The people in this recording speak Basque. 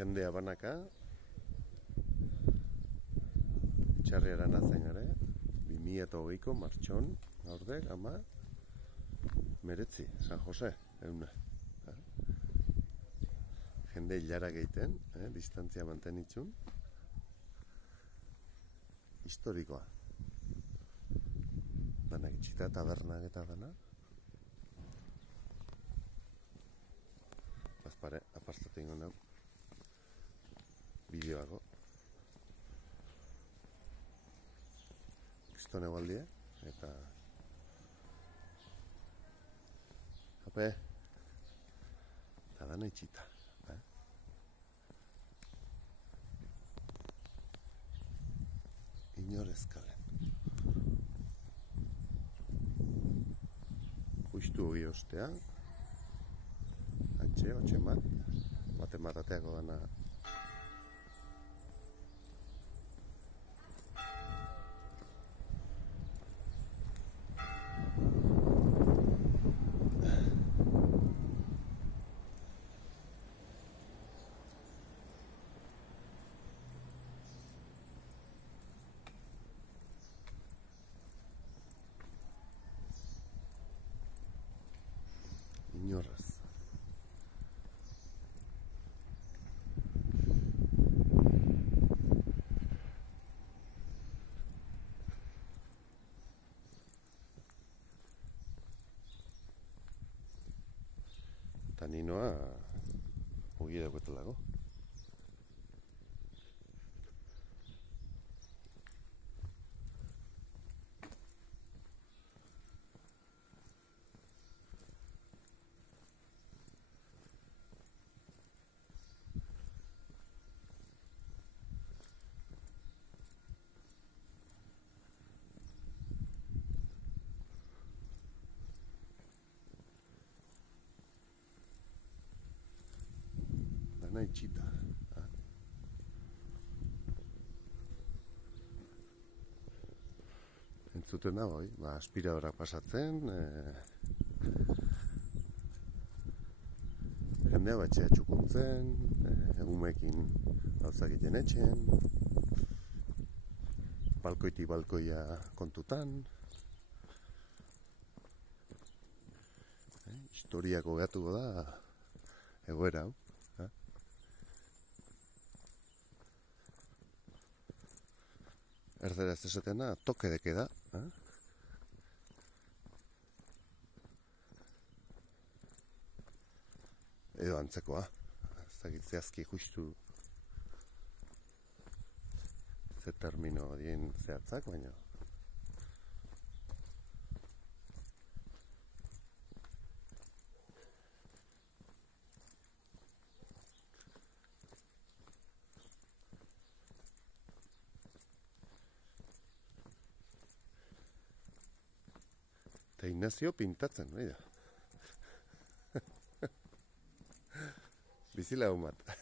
jendea banaka, txarriara nazen gare, 2008ko martxon, gaurde, gama, meretzi, San Jose, euna. Jende hilara geiten, distantzia mantenitzun. Historikoa. Danak itxita, tabernak eta dana. Bazpare, apartatu ingo nau. Bideoago. Kristone baldie, eta... Hape, eta dana itxita. Inor ezkalen. Justu hogi ostea. Antxe, otxemat. Matematateako dana. Inorraz. Eta ninoa hogi dauketelago. Dana itxita. Entzuten da, boi? Aspiradorak pasatzen, jendea batxea txukuntzen, egumekin gauzak egiten etxen, balkoitik balkoia kontutan, historiako gehatuko da egoera hau. Erderaz esatena, toke deke da. Edo antzekoa. Ez dakit zehazki justu ze termino dien zehatzak, baina eta Ignacio pintatzen, nahi da. Bizila bat.